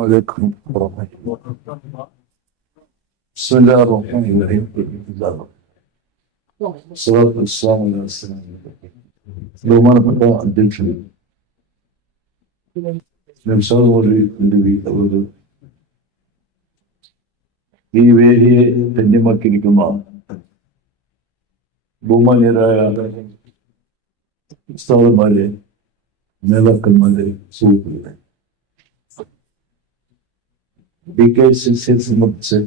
عليكم ورحمة الله. بسم الله الرحمن الرحيم. الصلاة والسلام على رسول الله. ബഹുമാനപ്പെട്ട അധ്യക്ഷൻ അവർ ഈ വേദിയെ ധന്യമാക്കിയിരിക്കുന്ന ബഹുമാന്യരായ ഉസ്താദന്മാരെ, നേതാക്കന്മാരെ, സുഹൃത്തുക്കളെ, DKCCയെ സംബന്ധിച്ച്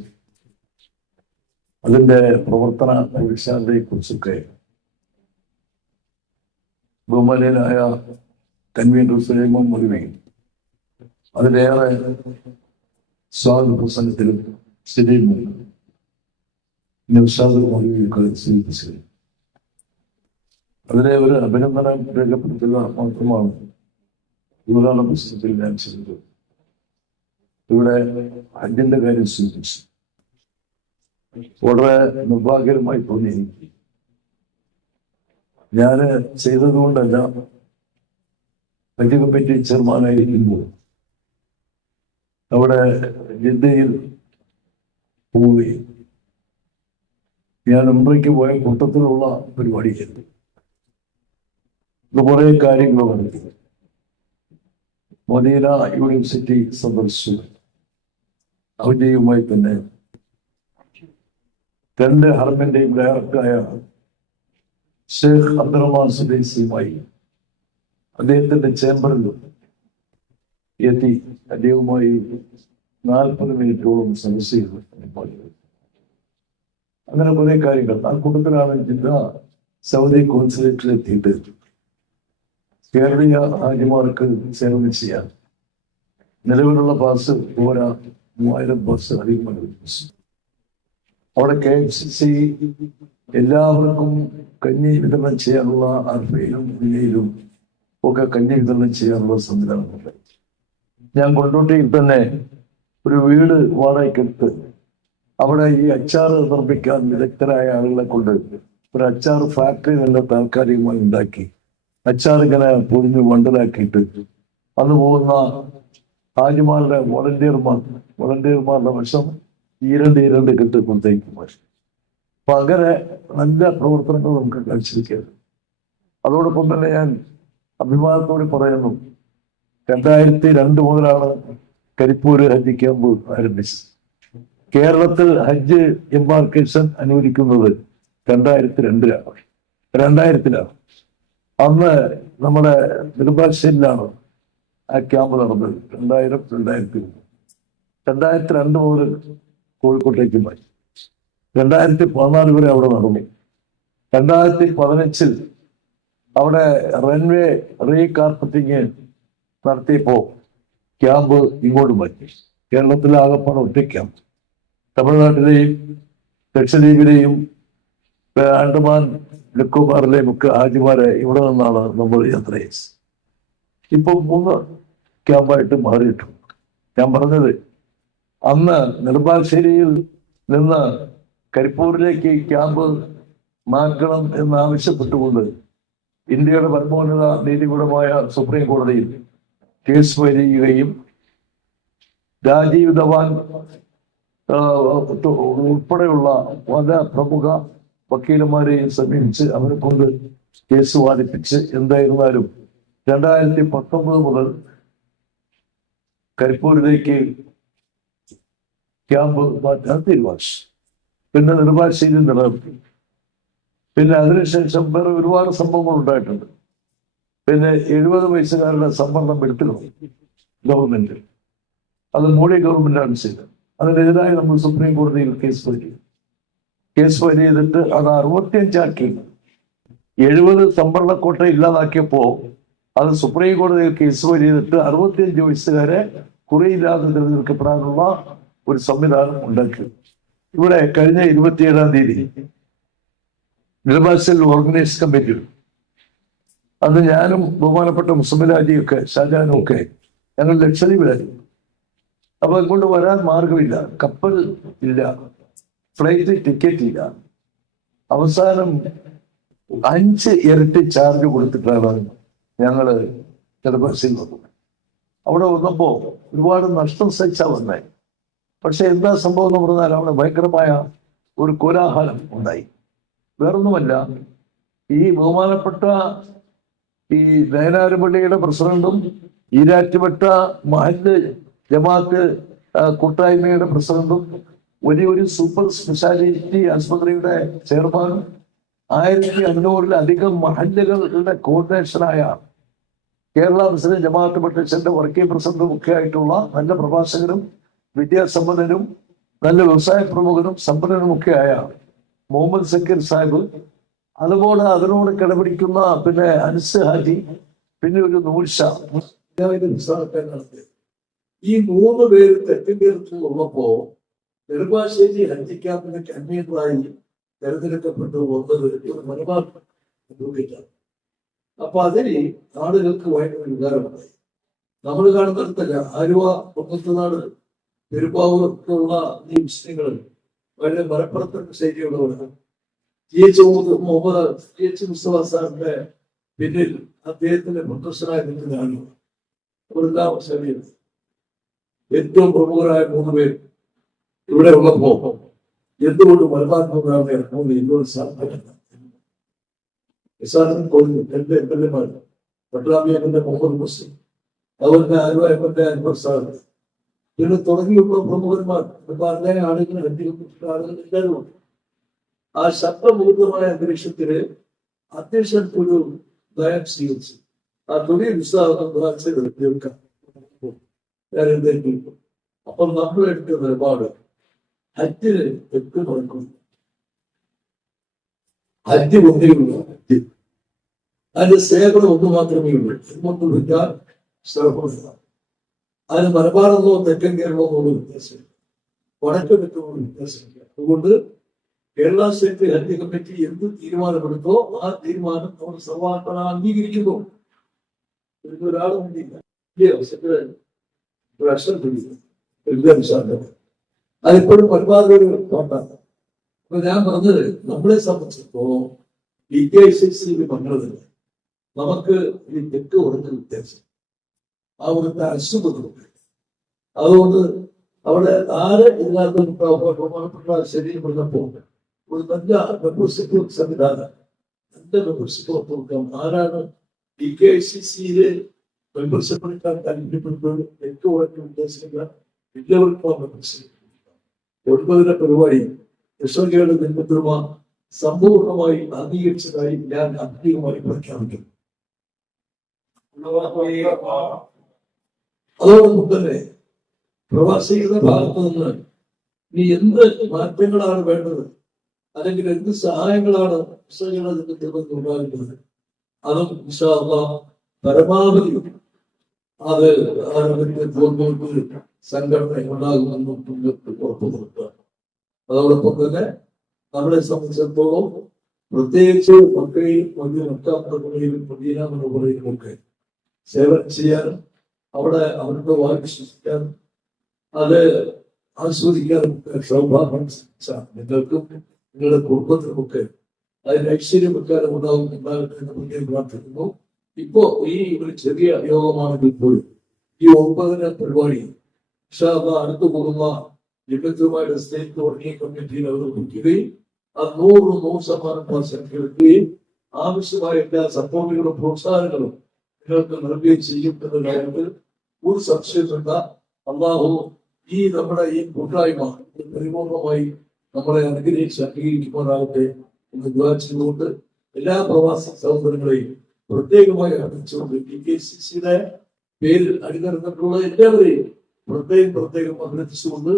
അതിന്റെ പ്രവർത്തന വിശാലതയെ കുറിച്ചൊക്കെ ബഹുമാന്യനായ കൺവീനർ സുലൈമാൻ മൊഴിവയും അതിലേറെ സ്വാഗത പ്രസംഗത്തിലും സൂചിപ്പിച്ചത് അതിലെ ഒരു അഭിനന്ദനം രേഖപ്പെടുത്തുക മാത്രമാണ് യുവതാന പുസ്തകത്തിൽ ഞാൻ ചെയ്തത്. ഇവിടെ ഹജ്ജിന്റെ കാര്യം സൂചിപ്പിച്ചു. വളരെ നിർഭാഗ്യകരമായി തോന്നി. ഞാൻ ചെയ്തതുകൊണ്ടല്ല, ഹജ്ജ് കമ്മിറ്റി ചെയർമാനായിരിക്കുമ്പോൾ അവിടെ ജിദ്ദയിൽ പോവുകയും ഞാൻ ഉംറയ്ക്ക് പോയ കൂട്ടത്തിലുള്ള പരിപാടിയായിരുന്നു. ഇത് കുറെ കാര്യങ്ങൾ നടത്തി. മദീന യൂണിവേഴ്സിറ്റി സന്ദർശിച്ചു. ഔദ്യോഗികമായി തന്നെ രണ്ട് ഹർമിന്റെയും ഡയറക്ടറായ ഷേഖ് അബ്ദുറഹ്മാൻ സുദൈസിയുമായി അദ്ദേഹത്തിന്റെ ചേംബറിൽ എത്തി അദ്ദേഹവുമായി 40 മിനിറ്റോളം സദസ്സ് ചെയ്തു. അങ്ങനെ കുറെ കാര്യങ്ങൾ. ആ കൂട്ടത്തിലാണ് ജിദ്ദ സൗദി കോൺസുലേറ്റിൽ എത്തിയിട്ട് കേരളീയ ഹാജിമാർക്ക് സേവനം ചെയ്യാൻ നിലവിലുള്ള പാസ് പോരാ, 3000 പാസ് അധികമായി. അവിടെ KFCC എല്ലാവർക്കും കഞ്ഞി വിതരണം ചെയ്യാനുള്ള അർഫയിലും വിലയിലും ഒക്കെ കഞ്ഞി വിതരണം ചെയ്യാനുള്ള സംവിധാനമുണ്ട്. ഞാൻ കൊണ്ടോട്ടിയിൽ തന്നെ ഒരു വീട് വാടകയ്ക്കെടുത്ത് അവിടെ ഈ അച്ചാർ നിർമ്മിക്കാൻ വിദഗ്ധരായ ആളുകളെ കൊണ്ട് ഒരു അച്ചാർ ഫാക്ടറി തന്നെ താൽക്കാലികമായി ഉണ്ടാക്കി അച്ചാർ ഇങ്ങനെ പൊതിഞ്ഞ് വണ്ടലാക്കിയിട്ട് അന്ന് പോകുന്ന ഹാജിമാരുടെ വോളണ്ടിയർമാരുടെ വശം ഈരണ്ട് കെട്ട് കൊടുത്തേക്കും. അപ്പൊ അങ്ങനെ നല്ല പ്രവർത്തനങ്ങൾ നമുക്ക് കാഴ്ചവെക്കരുത്. അതോടൊപ്പം തന്നെ ഞാൻ അഭിമാനത്തോടെ പറയുന്നു, 2002 മുതലാണ് കരിപ്പൂര് ഹജ്ജ് ക്യാമ്പ് ആരംഭിച്ചത്. കേരളത്തിൽ ഹജ്ജ് എംബാർക്കേഷൻ അനുവദിക്കുന്നത് 2002-ലാണ്. അന്ന് നമ്മുടെ നെടുമ്പാശ്ശേരിയിലാണ് ആ ക്യാമ്പ് നടന്നത്. 2002 മുതൽ കോഴിക്കോട്ടേക്ക് മാറ്റി. 2014 വരെ അവിടെ നടന്നു. 2015 അവിടെ റൺവേ റീകാർപ്പറ്റിങ് നടത്തിയപ്പോ ക്യാമ്പ് ഇങ്ങോട്ട് മാറ്റി. കേരളത്തിലാകപ്പാടെ ഒറ്റ ക്യാമ്പ്. തമിഴ്നാട്ടിലെയും ലക്ഷദ്വീപിലെയും ആൻഡമാൻ നിക്കോബാറിലെയും ഒക്കെ ഹാജിമാരെ ഇവിടെ നിന്നാണ് നമ്മൾ യാത്ര ചെയ്തത്. ഇപ്പൊ 3 ക്യാമ്പായിട്ട് മാറിയിട്ടു. ഞാൻ പറഞ്ഞത്, അന്ന് നെടുമ്പാശ്ശേരിയിൽ നിന്ന് കരിപ്പൂരിലേക്ക് ക്യാമ്പ് മാറ്റണം എന്നാവശ്യപ്പെട്ടുകൊണ്ട് ഇന്ത്യയുടെ പരമോന്നത നീതിപീഠമായ സുപ്രീം കോടതിയിൽ കേസ് വരികയും രാജീവ് ധവാൻ ഉൾപ്പെടെയുള്ള പല പ്രമുഖ വക്കീലന്മാരെയും സമീപിച്ച് അവരെ കൊണ്ട് കേസ് വാദിപ്പിച്ച് എന്തായിരുന്നാലും 2019 മുതൽ കരിപ്പൂരിലേക്ക് ക്യാമ്പ് മാറ്റാൻ തീരുമാനിച്ചു. പിന്നെ നെടുമ്പാശ്ശേരിയിൽ നിലനിർത്തി. പിന്നെ അതിനുശേഷം വേറെ ഒരുപാട് സംഭവങ്ങൾ ഉണ്ടായിട്ടുണ്ട്. പിന്നെ 70 വയസ്സുകാരുടെ സംവരണം എടുത്തിരുന്നു ഗവൺമെന്റ്. അത് മോഡി ഗവൺമെന്റാണ് ചെയ്തത്. അതിനെതിരായി നമ്മൾ സുപ്രീം കോടതിയിൽ കേസ് ഫയൽ ചെയ്തിട്ട് അത് 65 ആക്കി. 70 സംവരണ കോട്ട ഇല്ലാതാക്കിയപ്പോ അത് സുപ്രീം കോടതിയിൽ കേസ് ഫയൽ ചെയ്തിട്ട് 65 വയസ്സുകാരെ കുറയില്ലാതെ തിരഞ്ഞെടുക്കപ്പെടാനുള്ള ഒരു സംവിധാനം ഉണ്ടാക്കി. ഇവിടെ കഴിഞ്ഞ 27-ാം തീയതി നെടുമ്പാശ്ശേരി ഓർഗനൈസ് കമ്മിറ്റി, അന്ന് ഞാനും ബഹുമാനപ്പെട്ട മുസമിലാജിയൊക്കെ ഷാജാനും ഒക്കെ ഞങ്ങൾ ലക്ഷദ്വീപിലായിരുന്നു. അപ്പൊ അതുകൊണ്ട് വരാൻ മാർഗമില്ല, കപ്പൽ ഇല്ല, ഫ്ലൈറ്റ് ടിക്കറ്റ് ഇല്ല. അവസാനം 5 ഇരട്ടി ചാർജ് കൊടുത്തിട്ടാണ് ഞങ്ങള് നെടുമ്പാശ്ശേരി വന്നത്. അവിടെ വന്നപ്പോൾ ഒരുപാട് നഷ്ടം സഹിച്ചാ വന്നേ. പക്ഷെ എന്താ സംഭവം എന്ന് പറഞ്ഞാൽ അവിടെ ഭയങ്കരമായ ഒരു കോലാഹലം ഉണ്ടായി. വേറൊന്നുമല്ല, ഈ ബഹുമാനപ്പെട്ട ഈ നയനാരപ്പള്ളിയുടെ പ്രസിഡന്റും ഈരാറ്റുപേട്ട മഹല്ല് ജമാഅത്ത് കൂട്ടായ്മയുടെ പ്രസിഡന്റും വലിയൊരു സൂപ്പർ സ്പെഷ്യാലിറ്റി ആശുപത്രിയുടെ ചെയർമാനും 1500-ലധികം മഹല്ലുകളുടെ കോർഡിനേഷനായ കേരള മുസ്ലിം ജമാഅത്ത് ഫെഡറേഷന്റെ വർക്കിംഗ് പ്രസിഡന്റും ഒക്കെ ആയിട്ടുള്ള നല്ല പ്രഭാഷകനും വിദ്യാസമ്പന്നനും നല്ല വ്യവസായ പ്രമുഖനും സമ്പന്നനുമൊക്കെയായ മുഹമ്മദ് സക്കീർ സാഹിബ്, അതുപോലെ അതിനോട് കിടപിടിക്കുന്ന പിന്നെ അൻസ് ഹാജി, പിന്നെ ഒരു നൂർഷാ, ഈ 3 പേര് തെറ്റിദ്ധരിച്ചുള്ളപ്പോ നെടുമ്പാശ്ശേരി ഹജ്ജ് ക്യാമ്പിന്റെ കൺവീനറായി തെരഞ്ഞെടുക്കപ്പെട്ടു വന്നത് ഒരു മലബാർ അഡ്വക്കേറ്റാണ്. അപ്പൊ അതിന് ആളുകൾക്ക് ഭയങ്കര വികാരമുണ്ടായി. നമ്മൾ കാണുന്നിടത്തല്ല, ആലുവ, പൊന്നത്തുനാട്, പെരുമ്പാവൂർക്കുള്ള ഈ മുസ്ലിങ്ങൾ വളരെ മലപ്പുറത്തിന്റെ ശൈലിയുള്ളവരാണ്. മുഹമ്മദ് മുസ്തഫ സാറിന്റെ പിന്നിൽ അദ്ദേഹത്തിന്റെ പ്രൊഫസറായി നിൽക്കുന്നതാണ്. അവരെല്ലാം ശരീരം ഏറ്റവും പ്രമുഖരായ 3 പേർ ഇവിടെ ഉള്ളപ്പോ എന്തുകൊണ്ട് മലബാർ പ്രോഗ്രാമിനെ ഇറങ്ങുമെന്ന് എന്നോട് സാധ്യതയില്ല. രണ്ട് എംഎൽഎമാർ, പട്ടാമ്പി എമ്മിന്റെ മുഹമ്മദ് മുസ്ലിം, അതുപോലെ ആലുവ എമ്മിന്റെ അൻവർ സാഹിബ്, പിന്നെ തുടങ്ങിയുള്ള പ്രമുഖന്മാർ, പറഞ്ഞ ആളുകൾ, ആളുകൾ എല്ലാവരും ഉണ്ട്. ആ ശബ്ദമുഖമായ അന്തരീക്ഷത്തില് അധ്യക്ഷൻ ഒരു നയം സ്വീകരിച്ചു. ആ തുണി വിശ്വാസം കേൾക്കാം. ഞാൻ എഴുന്നേൽക്കും. അപ്പൊ നമ്മളെടുക്കുന്ന നിലപാട് ഹജ്ജിന് തെക്ക് നടക്കുന്നു. ഹജ്ജ് ഒന്നേയുള്ളൂ. ഹജ്ജ് അതിന്റെ സേവനം ഒന്ന് മാത്രമേ ഉള്ളൂ. എന്തുകൊണ്ടിരിക്കാൻ ശ്രമമില്ല. അതിന് മലബാറെന്നോ തെക്കൻ കേരളമെന്നോ വ്യത്യാസമില്ല, വടക്ക് തെക്കോട് വ്യത്യാസമില്ല. അതുകൊണ്ട് കേരള സ്റ്റേറ്റ് ഹജ്ജ് കമ്മിറ്റി എന്ത് തീരുമാനമെടുത്തോ ആ തീരുമാനം നമ്മൾ സർവാത്മന അംഗീകരിക്കുന്നു. ഒരാളും അതിപ്പോഴും ഒരുപാട് തോട്ടാണ്. അപ്പൊ ഞാൻ പറഞ്ഞത്, നമ്മളെ സംബന്ധിച്ചിടത്തോളം PKCC പങ്കെടുത്തില്ല. നമുക്ക് ഈ തെക്ക് ഉറഞ്ഞ വ്യത്യാസം, അവിടുത്തെ അശുദ്ധമുണ്ട്. അതുകൊണ്ട് അവിടെ ആര് ഇല്ലാത്ത ശരീരം പറഞ്ഞപ്പോ ഒരു നല്ല മെമ്പർഷിപ്പ് സംവിധാനം, നല്ല മെമ്പർഷിപ്പ് കൊടുക്കാം. ആരാണ് PKCCയിലെ മെമ്പർഷിപ്പ് എടുക്കാൻ താല്പര്യപ്പെടുന്നത്? തെക്ക് ഉറഞ്ഞ ഉദ്ദേശിക്കുന്ന എല്ലാവർക്കും മെമ്പർഷിപ്പ്. 9ന്റെ പരിപാടി കൃഷ്ണകയുടെ നെന്മ സമ്പൂർണമായി അംഗീകരിച്ചതായി ഞാൻ അന്തിമമായി പ്രഖ്യാപിക്കുന്നു. അതോടൊപ്പം തന്നെ പ്രവാസികളുടെ ഭാഗത്തു നിന്ന് ഇനി എന്ത് മാറ്റങ്ങളാണ് വേണ്ടത്, അല്ലെങ്കിൽ എന്ത് സഹായങ്ങളാണ് ഉണ്ടാകുന്നത്, അതും ഇൻഷാ അല്ലാഹ് പരമാവധി അത് സംഘടന ഉണ്ടാകുമെന്നും ഉറപ്പു കൊടുക്കുക. അതോടൊപ്പം തന്നെ നമ്മളെ സംബന്ധിച്ചിടത്തോളം പ്രത്യേകിച്ച് മക്കയും മക്കാപ്പുറയിലും മദീന മനോഹരയിലും ഒക്കെ സേവനം ചെയ്യാനും അവിടെ അവരുടെ വാക്ക് വിശ്വസിക്കാനും അത് ആസ്വദിക്കാനും സൗഭാഗ്യം നിങ്ങൾക്കും നിങ്ങളുടെ കുടുംബത്തിനുമൊക്കെ അതിന് ഐശ്വര്യം വെക്കാനും ഉണ്ടാകട്ടെ എന്ന് പ്രത്യേകം പ്രാർത്ഥിക്കുന്നു. ഇപ്പോ ഈ ഒരു ചെറിയ യോഗമാണെങ്കിൽ പോലും ഈ 9ന് പരിപാടി അടുത്തു പോകുന്ന ലിഖിതമായിട്ട് സ്റ്റേറ്റ് വർക്കിംഗ് കമ്മിറ്റിയിൽ അവതരിപ്പിക്കുകയും അത് 100% സംഘടിക്കുകയും ആവശ്യമായ എല്ലാ സപ്പോർട്ടുകളും പ്രോത്സാഹനങ്ങളും നിങ്ങൾക്ക് നൽകുകയും ചെയ്യും എന്ന കാര്യത്തിൽ ഒരു സംശയമില്ല. അള്ളാഹു ഈ നമ്മുടെ ഈ കൂട്ടായ്മ പരിപൂർണമായി നമ്മളെ അനുഗ്രഹിച്ച് അംഗീകരിക്കുവാനാകട്ടെ എന്ന് ദുആ ചെയ്തുകൊണ്ട് എല്ലാ പ്രവാസി സഹോദരങ്ങളെയും പ്രത്യേകമായി അറിയിച്ചുകൊണ്ട് PKCCയുടെ പേരിൽ അണിനിരന്നിട്ടുള്ള എല്ലാവരെയും പ്രത്യേകം അഭിനന്ദിച്ചുകൊണ്ട്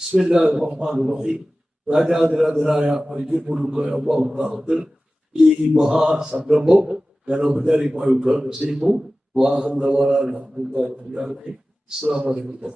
ബിസ്മില്ലാഹിർ റഹ്മാനിർ റഹീം. രാജാതിരാജനായ അല്ലാഹുവിൽ ഈ മഹാസംരംഭം ഞാൻ ഔപചാരികമായി ഉദ്ഘാടനം ചെയ്യുന്നു. അസ്സലാമു അലൈക്കും.